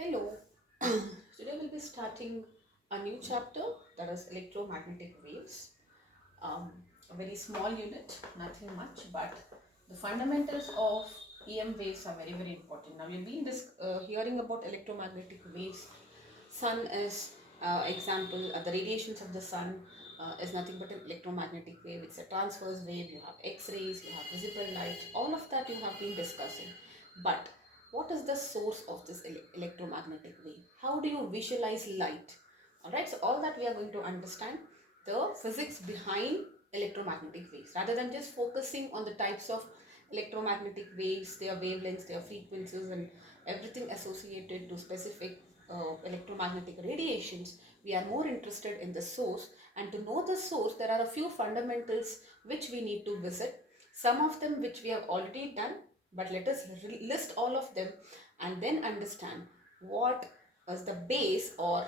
Hello. Today we'll be starting a new chapter, that is electromagnetic waves. A very small unit, nothing much, but the fundamentals of EM waves are very, very important. Now we've been hearing about electromagnetic waves. Sun is example. The radiations of the sun is nothing but an electromagnetic wave. It's a transverse wave. You have X-rays, you have visible light. All of that you have been discussing. But what is the source of this electromagnetic wave? How do you visualize light? Alright, so all that we are going to understand the physics behind electromagnetic waves rather than just focusing on the types of electromagnetic waves, their wavelengths, their frequencies, and everything associated to specific electromagnetic radiations. We are more interested in the source, and to know the source there are a few fundamentals which we need to visit, some of them which we have already done, but let us list all of them and then understand what is the base, or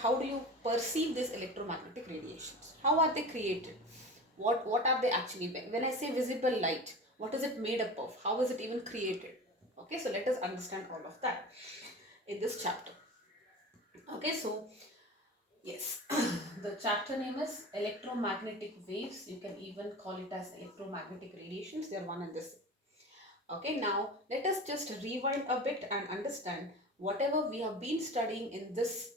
how do you perceive these electromagnetic radiations, how are they created, what are they actually. When I say visible light, what is it made up of, how is it even created? Okay, so let us understand all of that in this chapter. Okay, so yes, the chapter name is electromagnetic waves. You can even call it as electromagnetic radiations, they are one and the same. Okay, now let us just rewind a bit and understand whatever we have been studying in this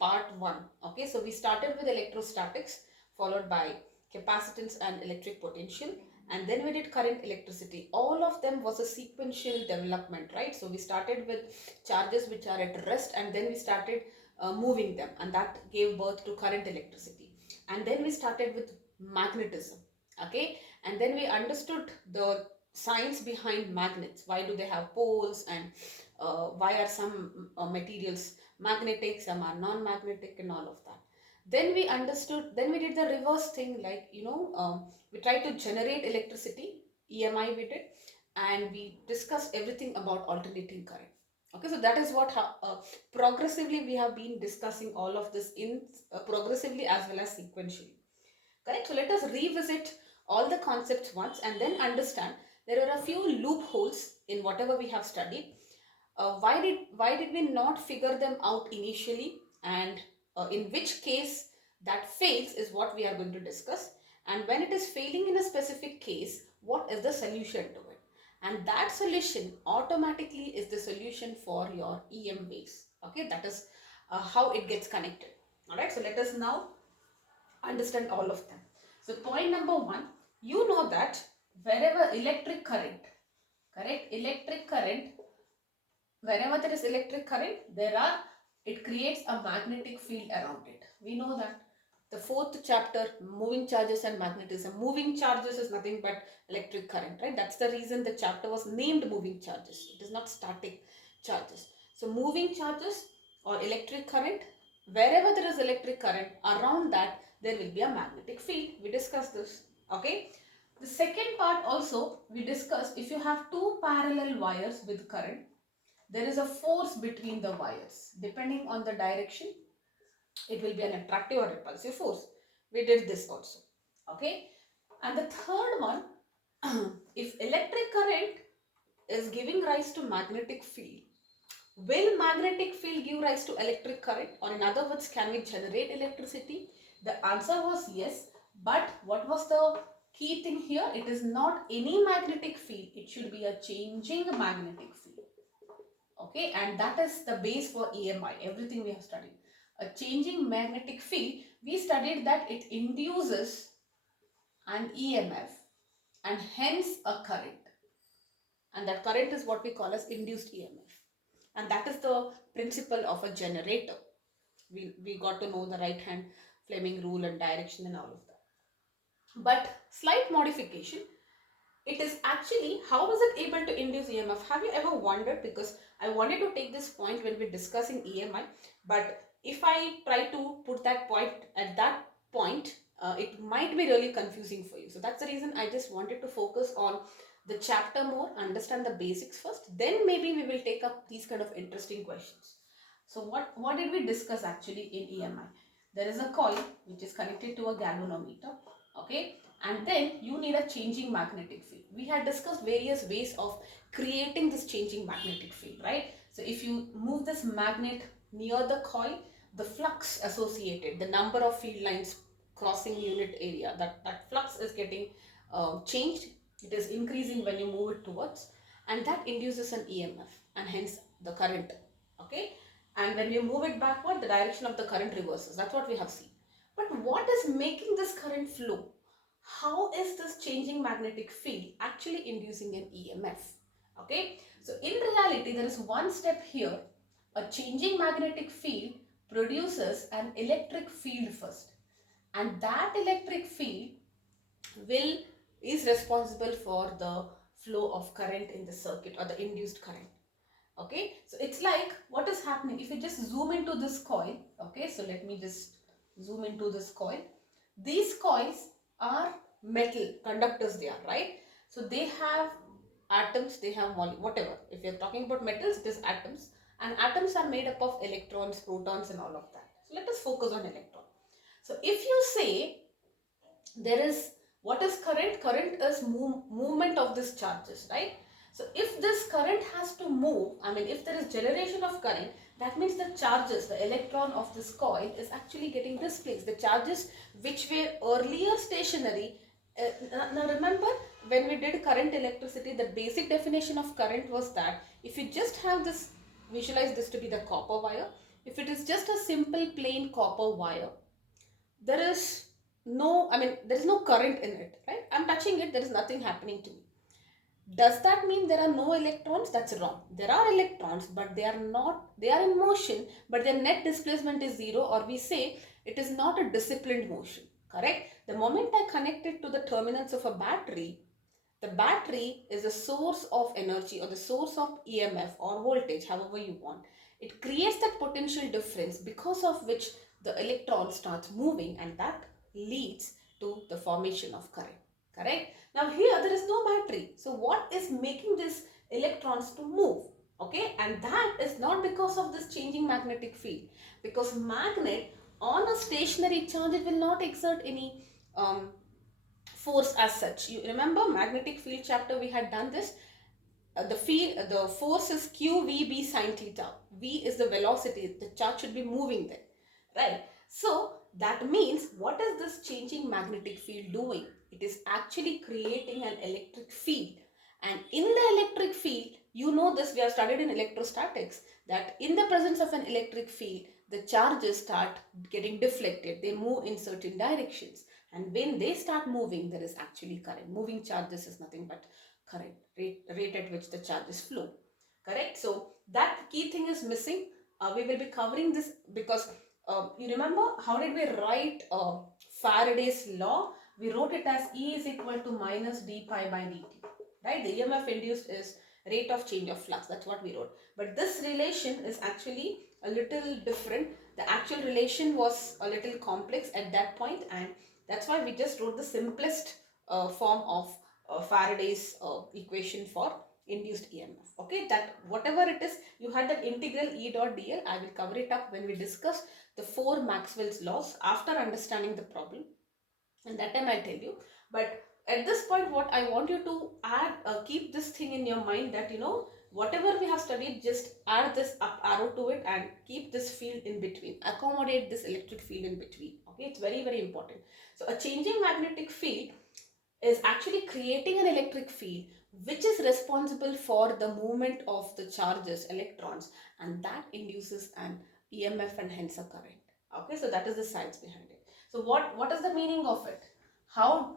part 1. Okay, so we started with electrostatics, followed by capacitance and electric potential, and then we did current electricity. All of them was a sequential development, right? So we started with charges which are at rest, and then we started moving them, and that gave birth to current electricity. And then we started with magnetism. Okay, and then we understood the science behind magnets. Why do they have poles, and why are some materials magnetic, some are non-magnetic, and all of that. Then we understood, then we did the reverse thing, like we tried to generate electricity, EMI we did, and we discussed everything about alternating current. Okay, so that is what progressively we have been discussing all of this in progressively as well as sequentially. Correct? So let us revisit all the concepts once and then understand there are a few loopholes in whatever we have studied. Why did we not figure them out initially, and in which case that fails is what we are going to discuss. And when it is failing in a specific case, what is the solution to it? And that solution automatically is the solution for your EM waves. Okay, that is how it gets connected. All right, so let us now understand all of them. So point number 1, you know that wherever electric current, correct, electric current, wherever there is electric current, it creates a magnetic field around it. We know that. The 4th chapter, moving charges and magnetism. Moving charges is nothing but electric current, right? That's the reason the chapter was named moving charges. It is not static charges. So moving charges or electric current, wherever there is electric current, around that there will be a magnetic field. We discussed this. Okay. The second part also we discussed, if you have two parallel wires with current, there is a force between the wires. Depending on the direction, it will be an attractive or repulsive force. We did this also. Okay. And the third one, if electric current is giving rise to magnetic field, will magnetic field give rise to electric current? Or in other words, can we generate electricity? The answer was yes. But what was the key thing here? It is not any magnetic field. It should be a changing magnetic field. Okay, and that is the base for EMI, everything we have studied. A changing magnetic field, we studied that it induces an EMF and hence a current. And that current is what we call as induced EMF. And that is the principle of a generator. We got to know the right hand Fleming rule and direction and all of that. But slight modification, it is actually, how is it able to induce EMF? Have you ever wondered? Because I wanted to take this point when we're discussing EMI, but if I try to put that point at that point, it might be really confusing for you. So that's the reason I just wanted to focus on the chapter more, understand the basics first, then maybe we will take up these kind of interesting questions. So what did we discuss actually in EMI? There is a coil which is connected to a galvanometer, okay, and then you need a changing magnetic field. We had discussed various ways of creating this changing magnetic field, right? So if you move this magnet near the coil, the flux associated, the number of field lines crossing unit area, that flux is getting changed. It is increasing when you move it towards, and that induces an EMF and hence the current. Okay, and when we move it backward, the direction of the current reverses. That's what we have seen. But what is making this current flow? How is this changing magnetic field actually inducing an EMF? Okay, so in reality, there is one step here. A changing magnetic field produces an electric field first, and that electric field will is responsible for the flow of current in the circuit or the induced current. Okay, so it's like what is happening if you just zoom into this coil. Okay, so let me just zoom into this coil. These coils are metal conductors, they are, right? So they have atoms, they have whatever. If you're talking about metals, it is atoms, and atoms are made up of electrons, protons, and all of that. So let us focus on electron. So if you say there is, what is current? Current is movement of these charges, right? So if this current has to move, I mean if there is generation of current, that means the charges, the electron of this coil is actually getting displaced. The charges which were earlier stationary, now remember when we did current electricity, the basic definition of current was that if you just have this, visualize this to be the copper wire. If it is just a simple plain copper wire, there is no, I mean there is no current in it, right? I'm touching it, there is nothing happening to me. Does that mean there are no electrons? That's wrong. There are electrons, but they are not, they are in motion, but their net displacement is zero, or we say it is not a disciplined motion. Correct? The moment I connect it to the terminals of a battery, the battery is a source of energy or the source of EMF or voltage, however you want. It creates that potential difference because of which the electron starts moving, and that leads to the formation of current. Correct? Now here there is no battery. So what is making these electrons to move? Okay, and that is not because of this changing magnetic field, because magnet on a stationary charge, it will not exert any force as such. You remember magnetic field chapter, we had done this. The force is q v b sine theta. V is the velocity, the charge should be moving there, right? So that means what is this changing magnetic field doing? It is actually creating an electric field, and in the electric field, you know this, we have studied in electrostatics, that in the presence of an electric field, the charges start getting deflected, they move in certain directions, and when they start moving, there is actually current. Moving charges is nothing but current, rate at which the charges flow. Correct? So that key thing is missing. We will be covering this because you remember how did we write Faraday's law? We wrote it as E is equal to minus d pi by dt. Right? The EMF induced is rate of change of flux. That's what we wrote. But this relation is actually a little different. The actual relation was a little complex at that point, and that's why we just wrote the simplest form of Faraday's equation for induced EMF. Okay, that whatever it is, you had that integral E dot dl. I will cover it up when we discuss the four Maxwell's laws after understanding the problem, and that time I'll tell you. But at this point, what I want you to add, keep this thing in your mind, that you know whatever we have studied, just add this up arrow to it and keep this field in between, accommodate this electric field in between. Okay, it's very, very important. So a changing magnetic field is actually creating an electric field which is responsible for the movement of the charges, electrons, and that induces an EMF and hence a current. Okay, so that is the science behind it. So what is the meaning of it? How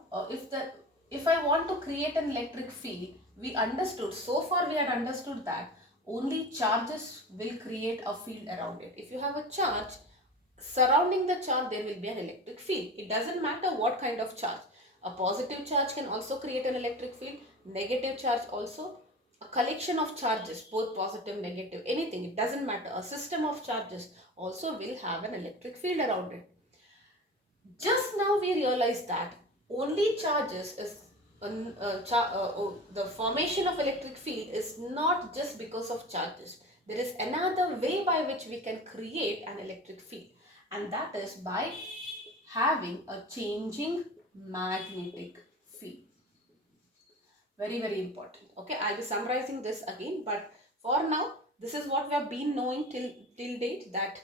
if I want to create an electric field, we understood, so far we had understood that only charges will create a field around it. If you have a charge, surrounding the charge there will be an electric field. It doesn't matter what kind of charge. A positive charge can also create an electric field, negative charge also. A collection of charges, both positive, negative, anything, it doesn't matter. A system of charges also will have an electric field around it. Just now we realize that only charges is the formation of electric field is not just because of charges. There is another way by which we can create an electric field, and that is by having a changing magnetic field. Very, very important. Okay, I'll be summarizing this again, but for now This is what we have been knowing till date, that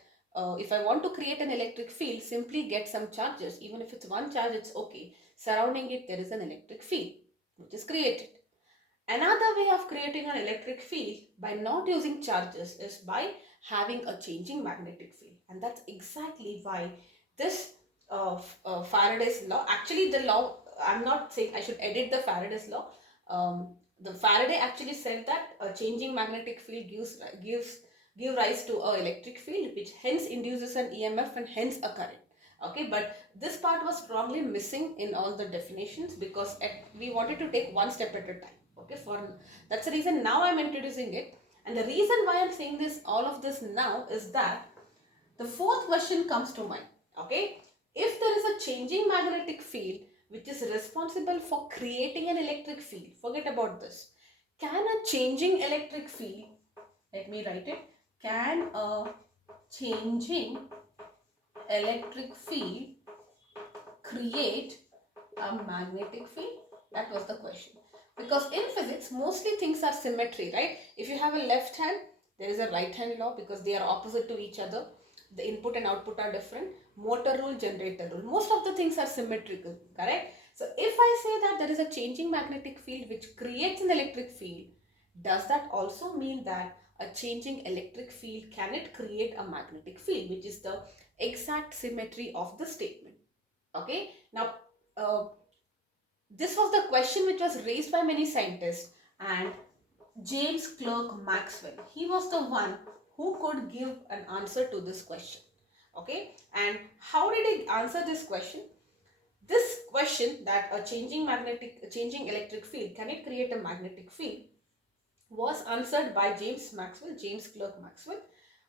if I want to create an electric field, simply get some charges. Even if it's one charge, it's okay. Surrounding it, there is an electric field which is created. Another way of creating an electric field by not using charges is by having a changing magnetic field. And that's exactly why this Faraday's law, actually the law, I'm not saying I should edit the Faraday's law. The Faraday actually said that a changing magnetic field give rise to a electric field, which hence induces an EMF and hence a current. Okay, but this part was strongly missing in all the definitions, because we wanted to take one step at a time. Okay, for that's the reason now I'm introducing it. And the reason why I'm saying this, all of this now, is that the fourth question comes to mind. Okay, if there is a changing magnetic field which is responsible for creating an electric field, forget about this. Can a changing electric field, let me write it, can a changing electric field create a magnetic field? That was the question. Because in physics, mostly things are symmetry, right? If you have a left hand, there is a right hand law, because they are opposite to each other. The input and output are different. Motor rule, generator rule. Most of the things are symmetrical, correct? So if I say that there is a changing magnetic field which creates an electric field, does that also mean that a changing electric field, can it create a magnetic field, which is the exact symmetry of the statement? Okay, now this was the question which was raised by many scientists, and James Clerk Maxwell, he was the one who could give an answer to this question. Okay, and how did he answer this question? This question, that a changing electric field, can it create a magnetic field, was answered by James Clerk Maxwell,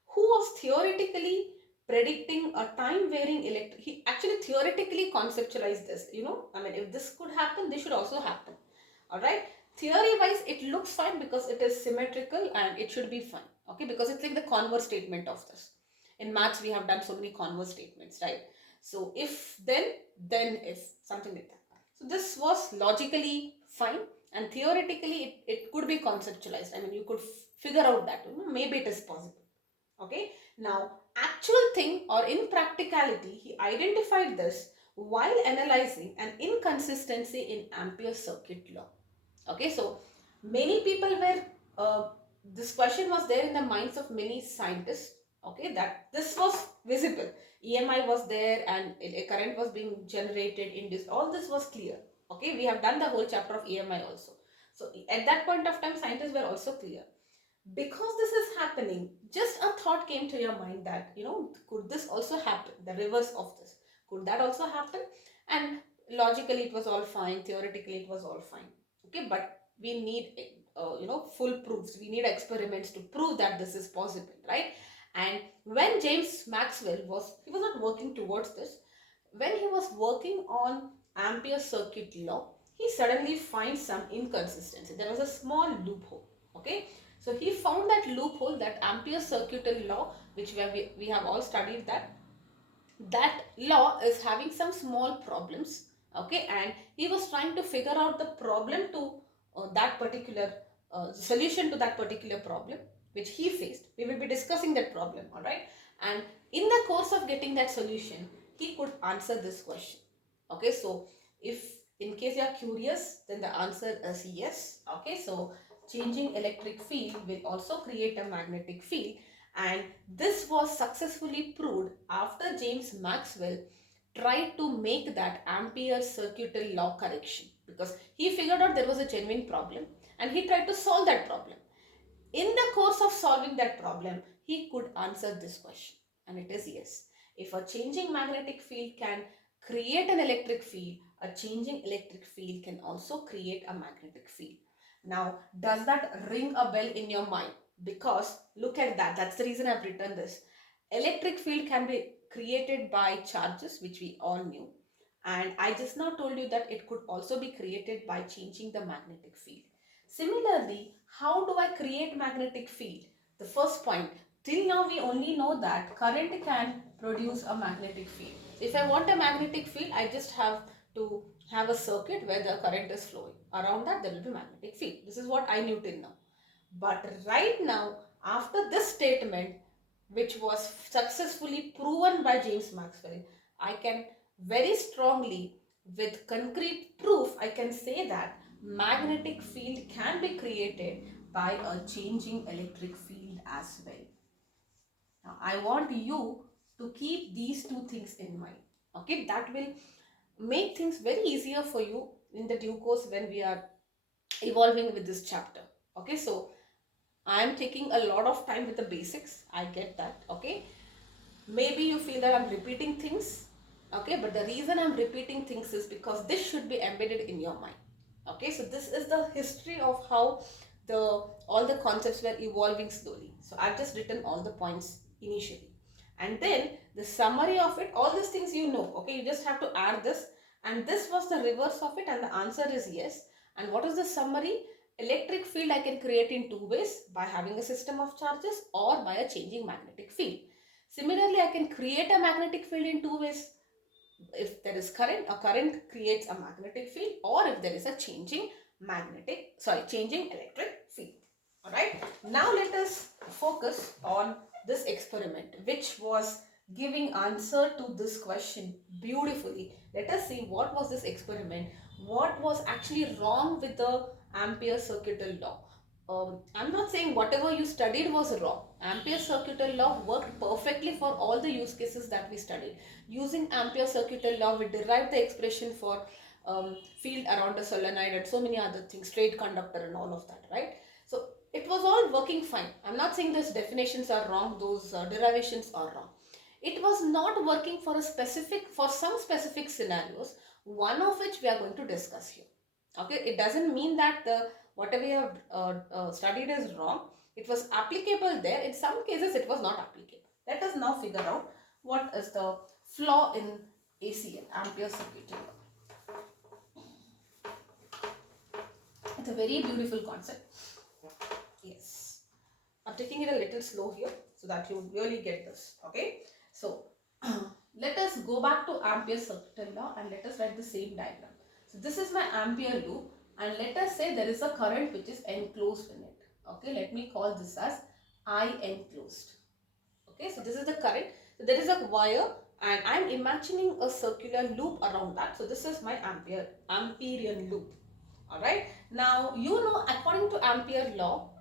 who was theoretically predicting a time varying electric. He actually theoretically conceptualized this. I mean, if this could happen, this should also happen. All right. Theory wise, it looks fine because it is symmetrical and it should be fine. Okay, because it's like the converse statement of this. In maths, we have done so many converse statements, right? So if then if, something like that. So this was logically fine, and theoretically it could be conceptualized. I mean, you could figure out that maybe it is possible. Okay, now actual thing, or in practicality, he identified this while analyzing an inconsistency in Ampere's circuit law. Okay, so many people were this question was there in the minds of many scientists. Okay, that this was visible, EMI was there and a current was being generated in this, all this was clear. Okay, we have done the whole chapter of EMI also. So at that point of time, scientists were also clear. Because this is happening, just a thought came to your mind that, could this also happen, the reverse of this, could that also happen? And logically it was all fine, theoretically it was all fine. Okay, but we need full proofs, we need experiments to prove that this is possible, right? And when James Maxwell he was not working towards this. When he was working on Ampere's circuit law, he suddenly finds some inconsistency. There was a small loophole. Okay, so he found that loophole, that Ampere's circuit law, which we have all studied, that law is having some small problems. Okay, and he was trying to figure out the problem to that particular solution to that particular problem which he faced. We will be discussing that problem, all right? And in the course of getting that solution, he could answer this question. Okay, so if in case you are curious, then the answer is yes. Okay, so changing electric field will also create a magnetic field, and this was successfully proved after James Maxwell tried to make that Ampere circuit law correction, because he figured out there was a genuine problem and he tried to solve that problem. In the course of solving that problem, he could answer this question, and it is yes. If a changing magnetic field can create an electric field, a changing electric field can also create a magnetic field. Now, does that ring a bell in your mind? Because look at that, that's the reason I've written this. Electric field can be created by charges, which we all knew. And I just now told you that it could also be created by changing the magnetic field. Similarly, how do I create magnetic field? The first point, till now we only know that current can produce a magnetic field. So if I want a magnetic field, I just have to have a circuit where the current is flowing. Around that there will be magnetic field. This is what I knew till now. But right now After this statement, which was successfully proven by James Maxwell, I can very strongly, with concrete proof, I can say that magnetic field can be created by a changing electric field as well. Now, I want you to keep these two things in mind. Okay, that will make things very easier for you in the due course when we are evolving with this chapter. Okay, so I am taking a lot of time with the basics. I get that. Okay, maybe you feel that I'm repeating things. Okay, but the reason I'm repeating things is because this should be embedded in your mind. Okay, so this is the history of how the all the concepts were evolving slowly. So I've just written all the points initially, and then the summary of it, all these things you know. Okay, you just have to add this, and this was the reverse of it, and the answer is yes. And what is the summary? Electric field I can create in two ways: by having a system of charges or by a changing magnetic field. Similarly, I can create a magnetic field in two ways. If there is current, a current creates a magnetic field, or if there is a changing electric field. Alright, now let us focus on this experiment, which was giving answer to this question beautifully. Let us see what was this experiment, what was actually wrong with the Ampere circuital law. I'm not saying whatever you studied was wrong. Ampere circuital law worked perfectly for all the use cases that we studied. Using Ampere circuital law, we derived the expression for field around a solenoid and so many other things, straight conductor and all of that, right? So it was all working fine. I'm not saying those definitions are wrong, those derivations are wrong. It was not working for some specific scenarios, one of which we are going to discuss here. Okay, it doesn't mean that the whatever you have studied is wrong. It was applicable there. In some cases, it was not applicable. Let us now figure out what is the flaw in ACL, Ampere circuital law. It's a very beautiful concept. Yes, I'm taking it a little slow here so that you really get this. Okay, so let us go back to Ampere circuital law and let us write the same diagram. So this is my Ampere loop, and let us say there is a current which is enclosed in it. Okay, let me call this as I enclosed. Okay, so this is the current. So there is a wire and I am imagining a circular loop around that. So this is my Amperian loop. Alright. Now you know, according to Ampere law,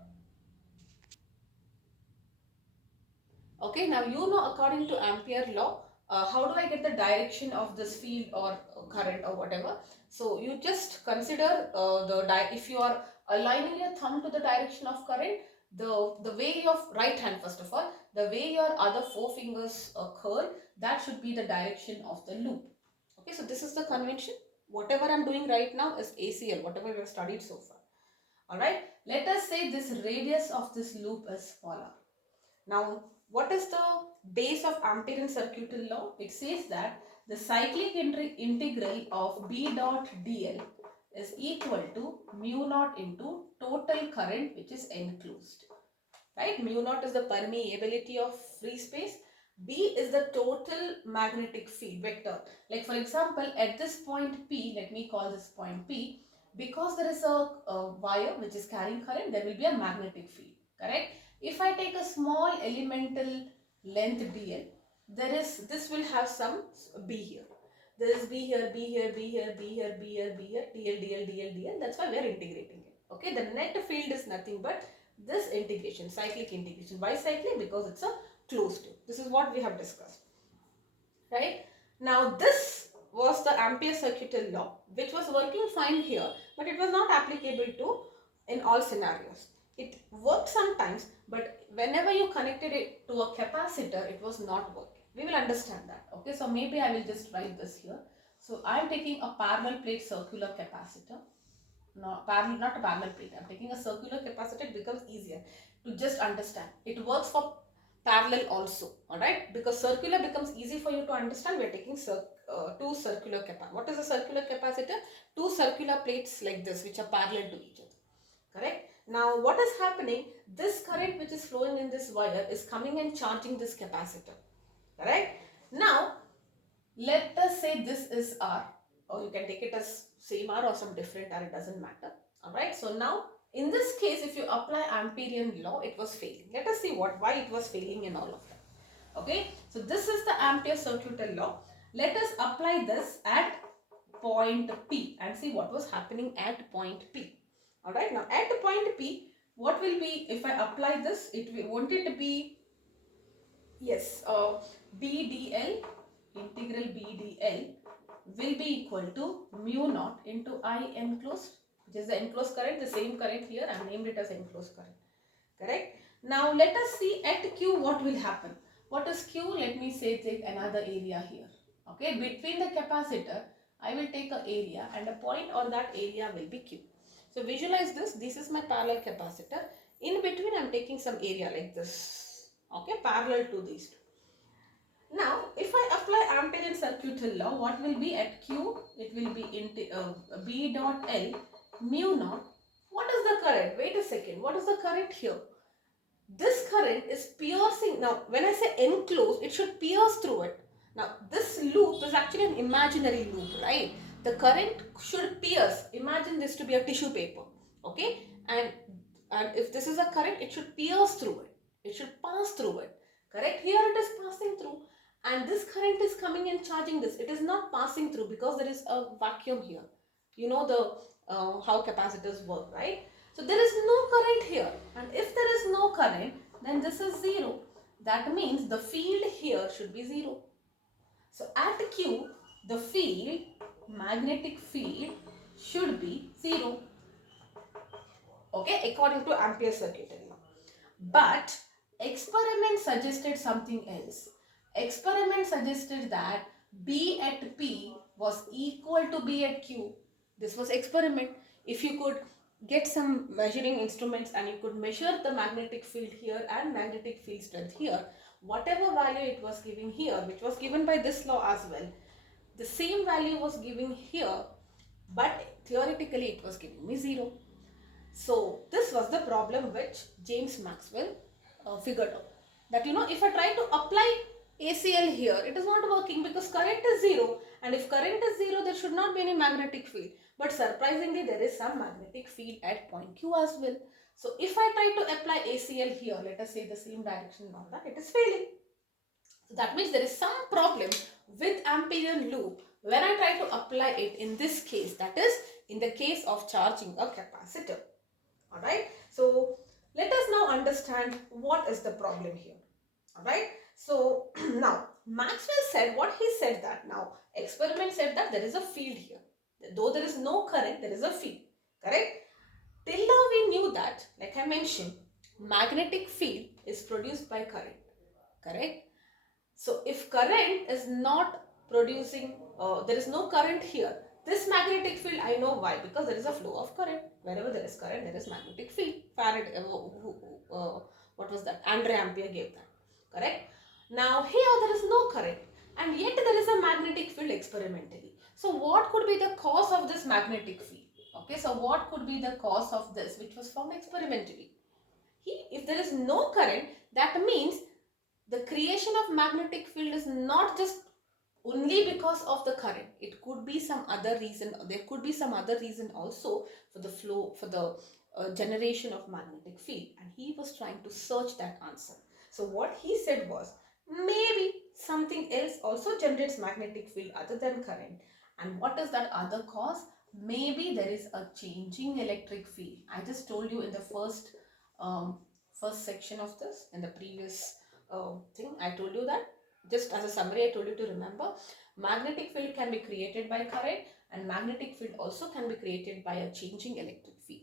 okay, now you know according to Ampere law, how do I get the direction of this field or current or whatever? So you just consider if you are aligning your thumb to the direction of current, the way your right hand, first of all, the way your other four fingers curl, that should be the direction of the loop. Okay, so this is the convention. Whatever I am doing right now is ACL, whatever we have studied so far. Alright, let us say this radius of this loop is smaller. Now, what is the base of Amperian circuital law? It says that the cyclic integral of B dot dl is equal to mu naught into total current which is enclosed. Right? Mu naught is the permeability of free space. B is the total magnetic field vector. Like for example, at this point P, let me call this point P, because there is a wire which is carrying current, there will be a magnetic field. Correct? If I take a small elemental length dl, this will have some B here. There is B here, B here, B here, B here, B here, B here, dl, dl, dl, dl. That's why we are integrating it. Okay, the net field is nothing but this integration, cyclic integration. Why cyclic? Because it's a closed loop. This is what we have discussed. Right? Now this was the Ampere circuital law, which was working fine here, but it was not applicable to in all scenarios. It worked sometimes, but whenever you connected it to a capacitor, it was not working. We will understand that. Okay, so maybe I will just write this here. So I am taking a parallel plate circular capacitor. No, not a parallel plate. I'm taking a circular capacitor. It becomes easier to just understand. It works for parallel also. Alright, because circular becomes easy for you to understand. We're taking two circular capacitors. What is a circular capacitor? Two circular plates like this which are parallel to each other. Correct? Now what is happening? This current which is flowing in this wire is coming and charging this capacitor. Correct? Now let us say this is R, or you can take it as same R or some different R, it doesn't matter. Alright, so now in this case, if you apply Amperian law, it was failing. Let us see why it was failing in all of that. Okay, so this is the Ampere circuital law. Let us apply this at point P and see what was happening at point P. Alright, now at point P, what will be, if I apply this, won't it be, yes, BdL, integral BdL will be equal to mu naught into I enclosed, which is the enclosed current, the same current here, I named it as enclosed current. Correct? Now let us see at Q what will happen. What is Q? Let me say take another area here. Okay, between the capacitor, I will take a area and a point on that area will be Q. So visualize this. This is my parallel capacitor. In between, I am taking some area like this. Okay, parallel to these two. Now, if I apply Amperian circuital law, what will be at Q? It will be B dot L mu naught. What is the current? Wait a second. What is the current here? This current is piercing. Now, when I say enclosed, it should pierce through it. Now, this loop is actually an imaginary loop, right? The current should pierce. Imagine this to be a tissue paper, okay? And if this is a current, it should pierce through it. It should pass through it, correct? Here it is passing through, and this current is coming and charging this. It is not passing through because there is a vacuum here. You know how capacitors work, right? So there is no current here, and if there is no current, then this is 0. That means the field here should be 0. So at Q, the field, magnetic field, should be 0. Okay, according to Ampere circuital law. But experiment suggested something else. Experiment suggested that B at P was equal to B at Q. This was experiment. If you could get some measuring instruments and you could measure the magnetic field here and magnetic field strength here, whatever value it was giving here, which was given by this law as well, the same value was given here, but theoretically it was giving me 0. So this was the problem which James Maxwell figured out. That if I try to apply ACL here, it is not working because current is 0, and if current is 0, there should not be any magnetic field. But surprisingly, there is some magnetic field at point Q as well. So if I try to apply ACL here, let us say the same direction and all that, it is failing. So that means there is some problem with Amperian loop when I try to apply it in this case, that is in the case of charging a capacitor. Alright, so let us now understand what is the problem here. Alright, so now Maxwell said what he said, that now experiment said that there is a field here. Though there is no current, there is a field. Correct? Till now we knew that, like I mentioned, magnetic field is produced by current. Correct? So if current is not producing, there is no current here, this magnetic field, I know why, because there is a flow of current. Wherever there is current, there is magnetic field. Faraday, what was that? Andre Ampere gave that. Correct? Now here there is no current, and yet there is a magnetic field experimentally. So what could be the cause of this magnetic field? Okay, so what could be the cause of this which was found experimentally? If there is no current, that means the creation of magnetic field is not just only because of the current. It could be some other reason. There could be some other reason also for the flow, for the generation of magnetic field, and he was trying to search that answer. So what he said was, maybe something else also generates magnetic field other than current. And what is that other cause? Maybe there is a changing electric field. I just told you in the first section of this, in the previous thing, I told you that, just as a summary, I told you to remember, magnetic field can be created by current, and magnetic field also can be created by a changing electric field.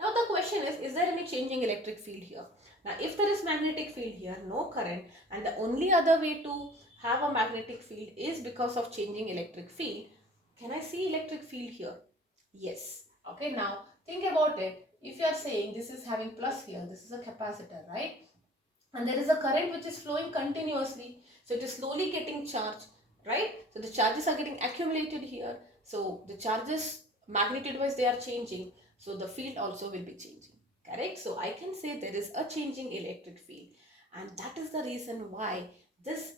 Now the question is there any changing electric field here? Now if there is magnetic field here, no current, and the only other way to have a magnetic field is because of changing electric field, can I see electric field here? Yes. Okay, now think about it. If you are saying this is having plus here, this is a capacitor, right? And there is a current which is flowing continuously, so it is slowly getting charged, right? So the charges are getting accumulated here, so the charges magnitude wise they are changing, so the field also will be changing. Correct? So I can say there is a changing electric field, and that is the reason why this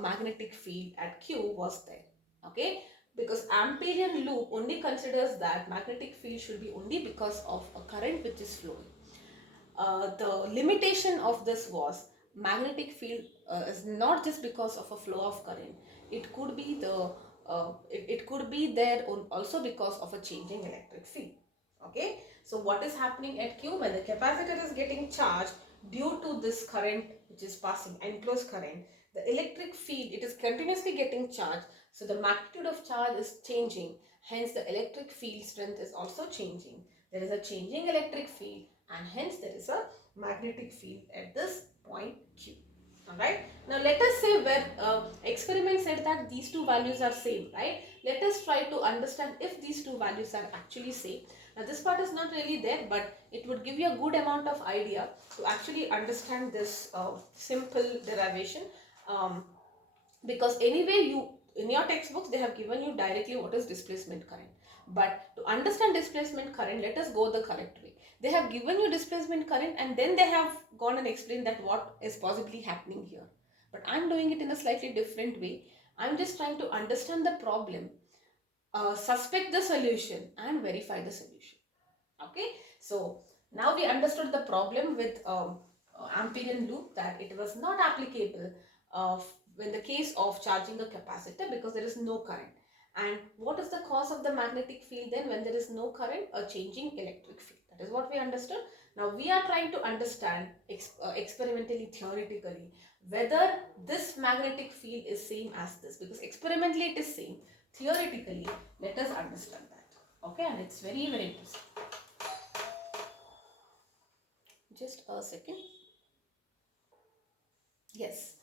magnetic field at Q was there. Okay, because Amperian loop only considers that magnetic field should be only because of a current which is flowing. The limitation of this was magnetic field is not just because of a flow of current. It could be it could be there also because of a changing electric field. Okay, so what is happening at Q when the capacitor is getting charged due to this current which is passing, enclosed current, the electric field, it is continuously getting charged, so the magnitude of charge is changing, hence the electric field strength is also changing. There is a changing electric field and hence there is a magnetic field at this point Q. Alright, now let us say where experiment said that these two values are same, right? Let us try to understand if these two values are actually same. Now this part is not really there, but it would give you a good amount of idea to actually understand this simple derivation, because anyway you, in your textbooks they have given you directly what is displacement current, but to understand displacement current, let us go the correct way. They have given you displacement current and then they have gone and explained that what is possibly happening here, but I'm doing it in a slightly different way. I'm just trying to understand the problem, suspect the solution and verify the solution. Okay, so now we understood the problem with Amperian loop, that it was not applicable in the case of charging a capacitor because there is no current. And what is the cause of the magnetic field then when there is no current? A changing electric field. That is what we understood. Now we are trying to understand experimentally, theoretically, whether this magnetic field is same as this, because experimentally it is same, theoretically let us understand that. Okay, and it's very very interesting. Just a second. Yes.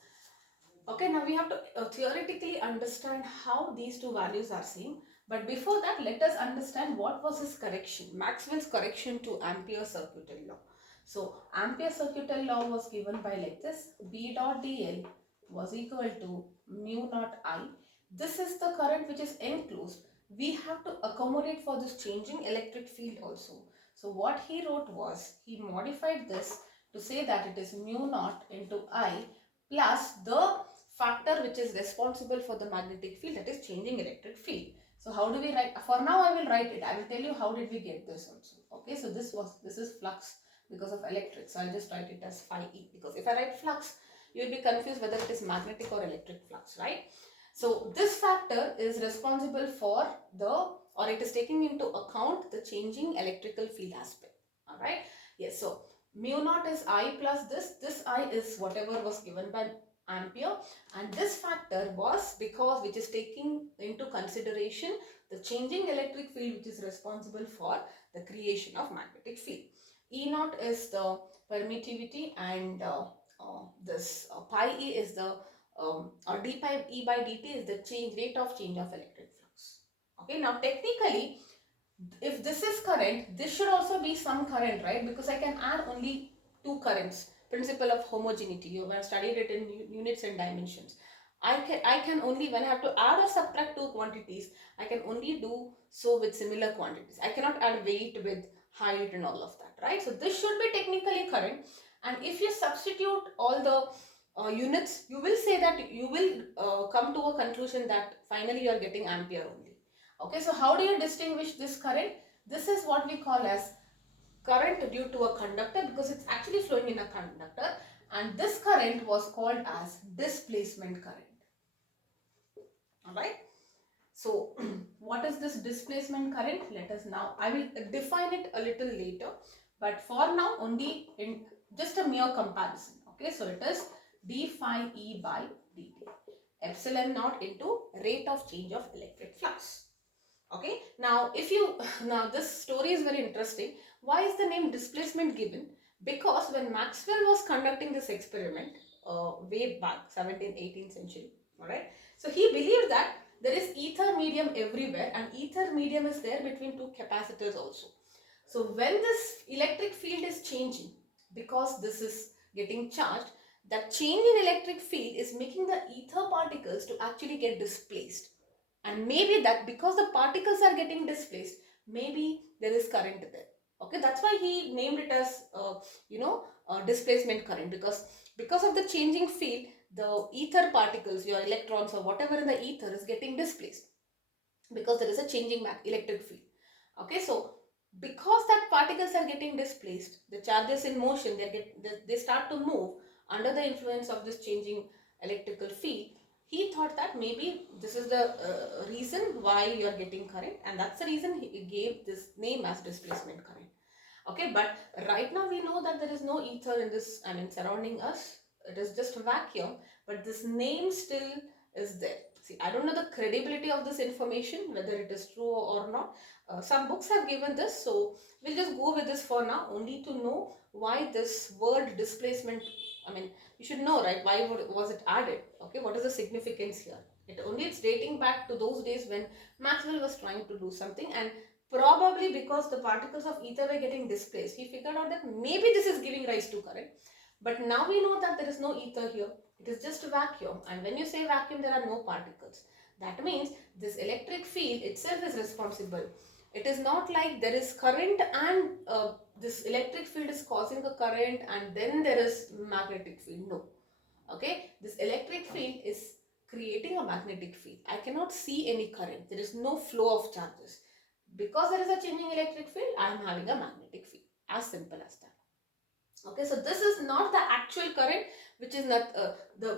Okay, now we have to theoretically understand how these two values are same. But before that, let us understand what was his correction, Maxwell's correction to Ampere's circuital law. So, Ampere's circuital law was given by like this: B dot dl was equal to mu naught I. This is the current which is enclosed. We have to accommodate for this changing electric field also. So, what he wrote was, he modified this to say that it is mu naught into I plus the factor which is responsible for the magnetic field, that is changing electric field. So how do we write? For now I will write it. I will tell you how did we get this also. Okay, so this is flux because of electric. So I'll just write it as phi E, because if I write flux, you will be confused whether it is magnetic or electric flux, right? So this factor is responsible for or it is taking into account the changing electrical field aspect. Alright. Yes, so mu naught is I plus this I is whatever was given by Ampere, and this factor was because which is taking into consideration the changing electric field which is responsible for the creation of magnetic field. E naught is the permittivity, and this pi E is the or d pi E by dt is the rate of change of electric flux. Okay, now technically if this is current, this should also be some current, right? Because I can add only two currents. Principle of homogeneity. You have studied it in units and dimensions. I can only, when I have to add or subtract two quantities, I can only do so with similar quantities. I cannot add weight with height and all of that, right? So this should be technically current. And if you substitute all the units, you will say that you will come to a conclusion that finally you are getting ampere only. Okay, so how do you distinguish this current? This is what we call as current due to a conductor, because it's actually flowing in a conductor, and this current was called as displacement current. Alright, so what is this displacement current? Let us now, I will define it a little later, but for now only in just a mere comparison. Okay, so it is d phi E by dt, epsilon naught into rate of change of electric flux. Okay, now if you, now this story is very interesting. Why is the name displacement given? Because when Maxwell was conducting this experiment way back 17th 18th century, alright, so he believed that there is ether medium everywhere, and ether medium is there between two capacitors also. So when this electric field is changing, because this is getting charged, that change in electric field is making the ether particles to actually get displaced. And maybe that because the particles are getting displaced, maybe there is current there. Okay, that's why he named it as displacement current, because of the changing field, the ether particles, your electrons or whatever in the ether is getting displaced. because there is a changing electric field. Okay, so because that particles are getting displaced, the charges in motion, they start to move under the influence of this changing electrical field. He thought that maybe this is the reason why you are getting current, and that's the reason he gave this name as displacement current. Okay, but right now we know that there is no ether in this, I mean, surrounding us. It is just a vacuum, but this name still is there. See, I don't know the credibility of this information, whether it is true or not. Some books have given this, so we'll just go with this for now, only to know why this word displacement, I mean, you should know, right, why was it added? Okay, what is the significance here? It's dating back to those days when Maxwell was trying to do something, and probably because the particles of ether were getting displaced, he figured out that maybe this is giving rise to current. But now we know that there is no ether here. It is just a vacuum. And when you say vacuum, there are no particles. That means this electric field itself is responsible. It is not like there is current and this electric field is causing a current and then there is magnetic field. No. Okay. This electric field is creating a magnetic field. I cannot see any current. There is no flow of charges. Because there is a changing electric field, I am having a magnetic field. As simple as that. Okay, so this is not the actual current, which is not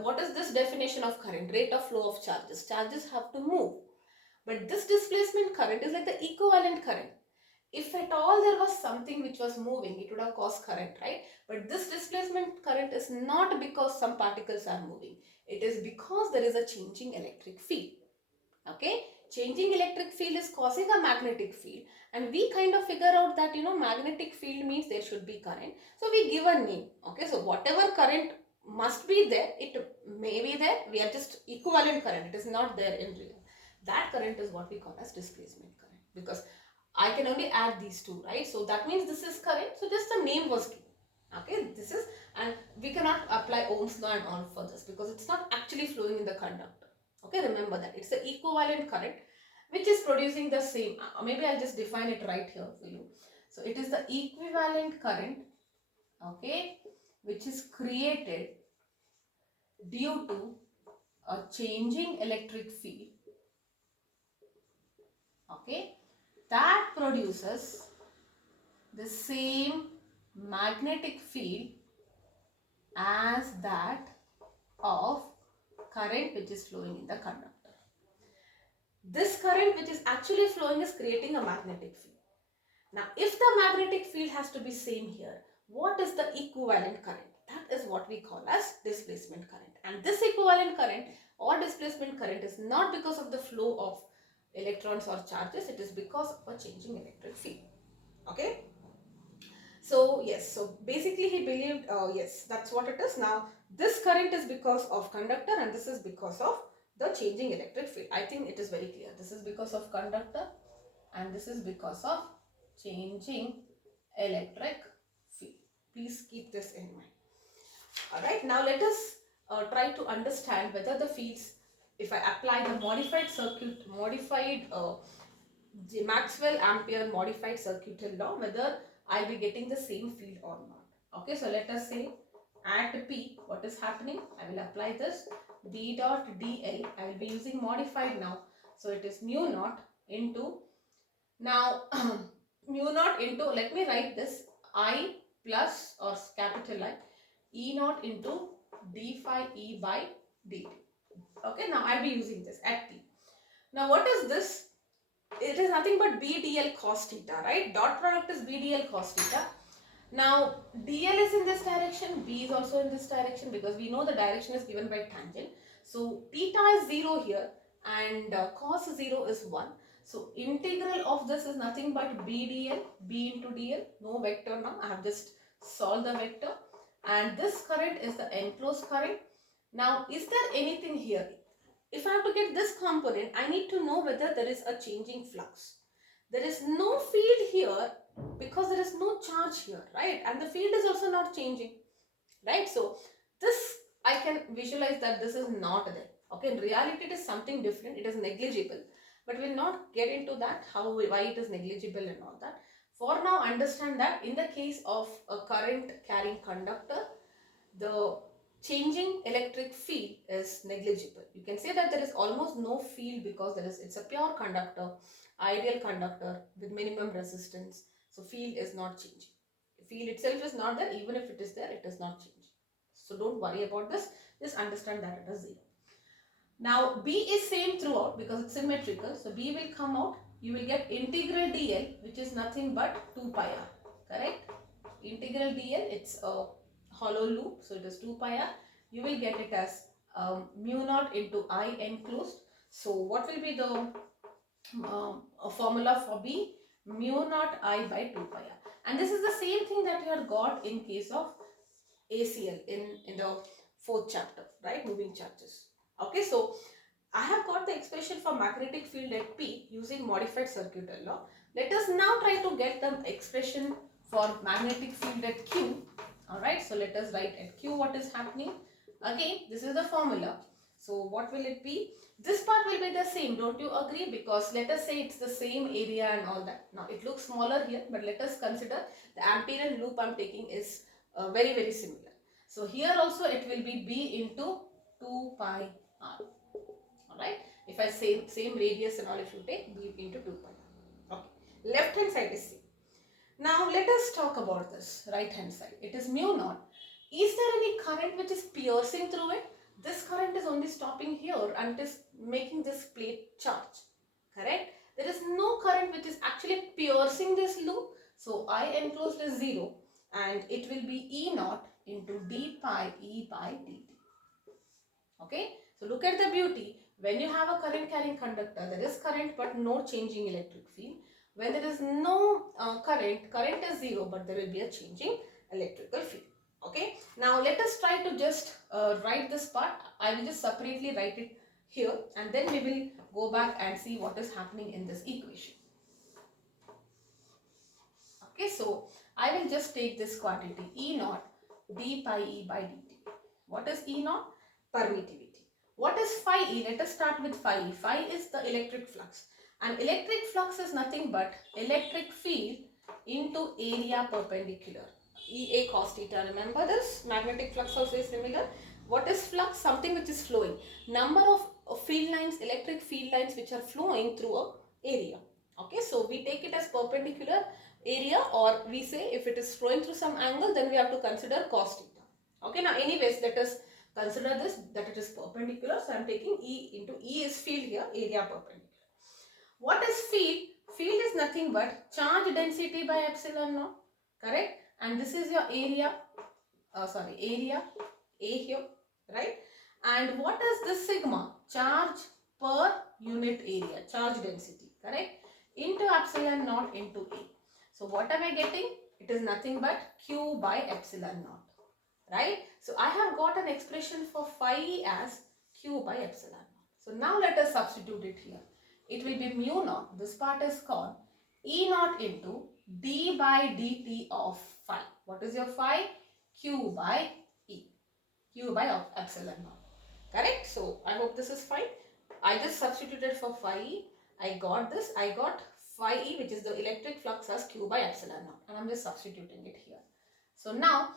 what is this definition of current? Rate of flow of charges. Charges have to move. But this displacement current is like the equivalent current. If at all there was something which was moving, it would have caused current, right? But this displacement current is not because some particles are moving. It is because there is a changing electric field. Okay, changing electric field is causing a magnetic field, and we kind of figure out that magnetic field means there should be current, so we give a name. Okay, so whatever current must be there, it may be there, we are just equivalent current, it is not there in real. That current is what we call as displacement current, because I can only add these two, right? So that means this is current, so just the name was given. Okay, this is, and we cannot apply Ohm's law and all for this because it's not actually flowing in the conductor. Okay, remember that it's the equivalent current which is producing the same. Maybe I'll just define it right here for you. So it is the equivalent current, okay, which is created due to a changing electric field, okay, that produces the same magnetic field as that of current which is flowing in the conductor. This current which is actually flowing is creating a magnetic field. Now, if the magnetic field has to be same here, what is the equivalent current? That is what we call as displacement current. And this equivalent current or displacement current is not because of the flow of electrons or charges, it is because of a changing electric field. Okay? So, yes, so basically he believed, yes, that's what it is. Now, this current is because of conductor and this is because of the changing electric field. I think it is very clear. This is because of conductor and this is because of changing electric field. Please keep this in mind. Alright, now let us try to understand whether the fields, if I apply the modified circuit, the Maxwell Ampere modified circuital law, whether I'll be getting the same field or not. Okay, so let us say at P, what is happening? I will apply this B dot dl. I will be using modified now. So it is mu naught into, now mu naught into, let me write this, I plus or capital I, E naught into d phi E by dt. Okay, now I'll be using this at P. Now what is this? It is nothing but B dl cos theta, right? Dot product is B dl cos theta. Now dl is in this direction, B is also in this direction because we know the direction is given by tangent. So theta is 0 here and cos 0 is 1. So integral of this is nothing but B dl, B into dl, no vector now. I have just solved the vector and this current is the enclosed current. Now is there anything here? If I have to get this component, I need to know whether there is a changing flux. There is no field here because there is no charge here, right? And the field is also not changing, right? So this, I can visualize that this is not there. Okay, in reality it is something different, it is negligible, but we'll not get into that, why it is negligible and all that. For now, understand that in the case of a current carrying conductor, the changing electric field is negligible. You can say that there is almost no field because it's a pure conductor, ideal conductor with minimum resistance. So field is not changing. Field itself is not there. Even if it is there, it is not changing. So don't worry about this. Just understand that it is 0. Now B is same throughout because it's symmetrical. So B will come out. You will get integral dl, which is nothing but 2 pi r. Correct? Integral dl, it's a hollow loop, so it is 2 pi r. You will get it as mu naught into I enclosed. So what will be the formula for B? Mu naught I by 2 pi r. And this is the same thing that you had got in case of ACL in the 4th chapter, right? Moving charges. Okay, so I have got the expression for magnetic field at P using modified circuital law. Let us now try to get the expression for magnetic field at Q. Alright, so let us write at Q what is happening. Again, this is the formula. So what will it be? This part will be the same, don't you agree? Because let us say it's the same area and all that. Now it looks smaller here, but let us consider the Amperian loop I'm taking is very similar. So here also it will be B into 2 pi r. Alright, if I say same radius and all, if you take B into 2 pi r. Okay, left hand side is same. Now let us talk about this right hand side. It is mu naught. Is there any current which is piercing through it? This current is only stopping here and it is making this plate charge. Correct? There is no current which is actually piercing this loop. So I enclosed is 0 and it will be E naught into d pi E by dt. Okay? So look at the beauty. When you have a current carrying conductor, there is current but no changing electric field. When there is no current is 0 but there will be a changing electrical field. Okay. Now let us try to just write this part. I will just separately write it here and then we will go back and see what is happening in this equation. Okay. So I will just take this quantity E naught d pi E by dt. What is E naught? Permittivity. What is phi E? Let us start with phi E. Phi is the electric flux. And electric flux is nothing but electric field into area perpendicular. EA cos theta. Remember this? Magnetic flux also is similar. What is flux? Something which is flowing. Number of field lines, electric field lines which are flowing through a area. Okay, so we take it as perpendicular area, or we say if it is flowing through some angle, then we have to consider cos theta. Okay, now anyways, let us consider this that it is perpendicular. So I am taking E into E is field here, area perpendicular. What is field? Field is nothing but charge density by epsilon naught. Correct? And this is your area. Area A here, right? And what is this sigma? Charge per unit area, charge density, correct? Into epsilon naught into A. So what am I getting? It is nothing but Q by epsilon naught, right? So I have got an expression for phi as Q by epsilon naught. So now let us substitute it here. It will be mu naught, this part is called E naught into d by dt of phi. What is your phi? Q by E. Q by epsilon naught. Correct? So I hope this is fine. I just substituted for phi E. I got this. I got phi E, which is the electric flux, as Q by epsilon naught. And I'm just substituting it here. So now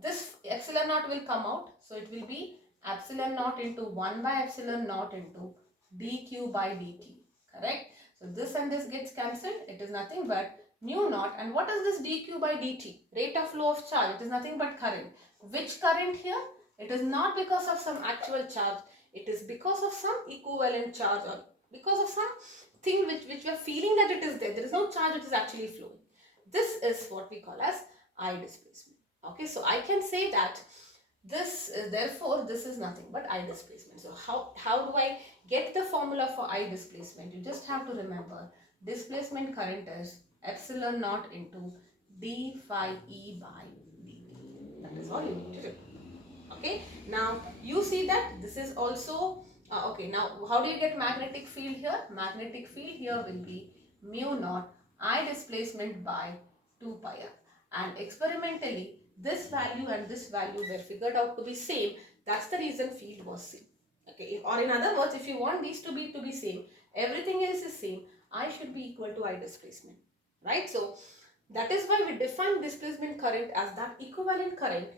this epsilon naught will come out. So it will be epsilon naught into 1 by epsilon naught into dq by dt. Correct? So this and this gets cancelled. It is nothing but mu naught. And what is this dq by dt? Rate of flow of charge. It is nothing but current. Which current here? It is not because of some actual charge. It is because of some equivalent charge, or because of some thing which we are feeling that it is there. There is no charge, it is actually flowing. This is what we call as I displacement. Okay, so I can say that this, therefore, this is nothing but I displacement. So how do I get the formula for I displacement? You just have to remember displacement current is epsilon naught into d phi E by dt. That is all you need to do. Okay, now you see that this is also okay. Now how do you get magnetic field here? Magnetic field here will be mu naught I displacement by 2 pi r, and experimentally this value and this value were figured out to be same. That's the reason field was same. Okay, or in other words, if you want these to be same, everything else is same, I should be equal to I displacement, right? So that is why we define displacement current as that equivalent current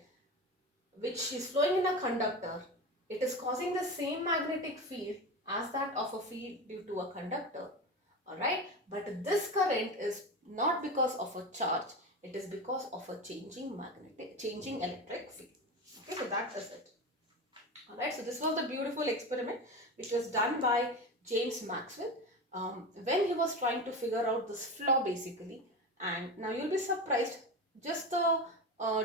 which is flowing in a conductor, it is causing the same magnetic field as that of a field due to a conductor. Alright, but this current is not because of a charge, it is because of a changing electric field. Okay, so that is it. Alright, so this was the beautiful experiment which was done by James Maxwell when he was trying to figure out this flaw basically. And now you'll be surprised, just the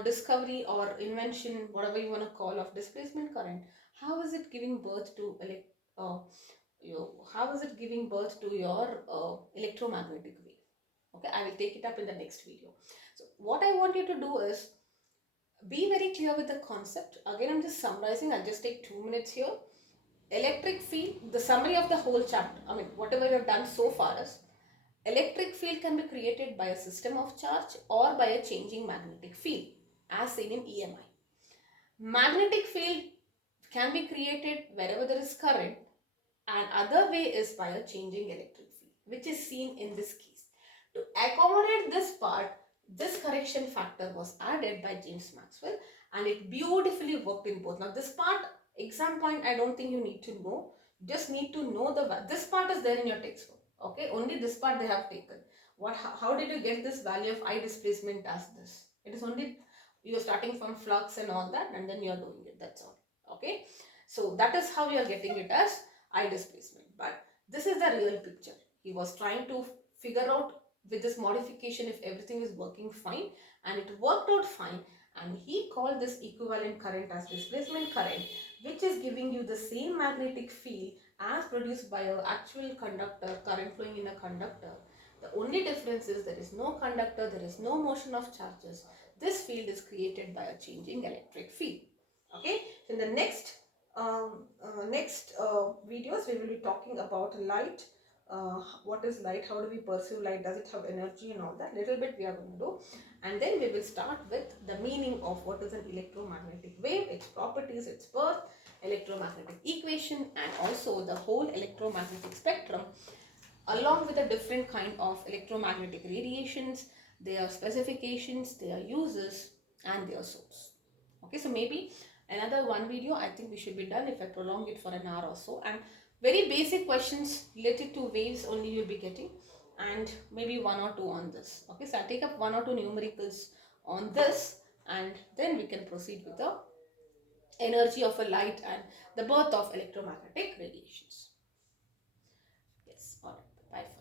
discovery or invention, whatever you want to call, of displacement current, how is it giving birth to uh, how is it giving birth to your electromagnetic wave? Okay, I will take it up in the next video. So what I want you to do is be very clear with the concept. Again, I'm just summarizing. I'll just take 2 minutes here. Electric field, the summary of the whole chapter, I mean, whatever we have done so far is electric field can be created by a system of charge or by a changing magnetic field, as seen in EMI. Magnetic field can be created wherever there is current, and other way is by a changing electric field, which is seen in this case. To accommodate this part, this correction factor was added by James Maxwell, and it beautifully worked in both. Now this part, exam point, I don't think you need to know. Just need to know this part is there in your textbook. Okay, only this part they have taken. How did you get this value of I displacement as this? It is only you are starting from flux and all that, and then you are doing it. That's all. Okay, so that is how you are getting it as I displacement. But this is the real picture. He was trying to figure out with this modification if everything is working fine, and it worked out fine, and he called this equivalent current as displacement current, which is giving you the same magnetic field as produced by an actual conductor, current flowing in a conductor. The only difference is there is no conductor, there is no motion of charges. This field is created by a changing electric field. Okay, so in the next videos we will be talking about light. What is light, how do we perceive light, does it have energy and all that, little bit we are going to do. And then we will start with the meaning of what is an electromagnetic wave, its properties, its birth, electromagnetic equation, and also the whole electromagnetic spectrum along with the different kind of electromagnetic radiations, their specifications, their uses, and their source. Okay, so maybe another one video I think we should be done if I prolong it for an hour or so. And very basic questions related to waves only you'll be getting, and maybe one or two on this. Okay, so I'll take up one or two numericals on this, and then we can proceed with the energy of a light and the birth of electromagnetic radiations. Yes, all right. Bye.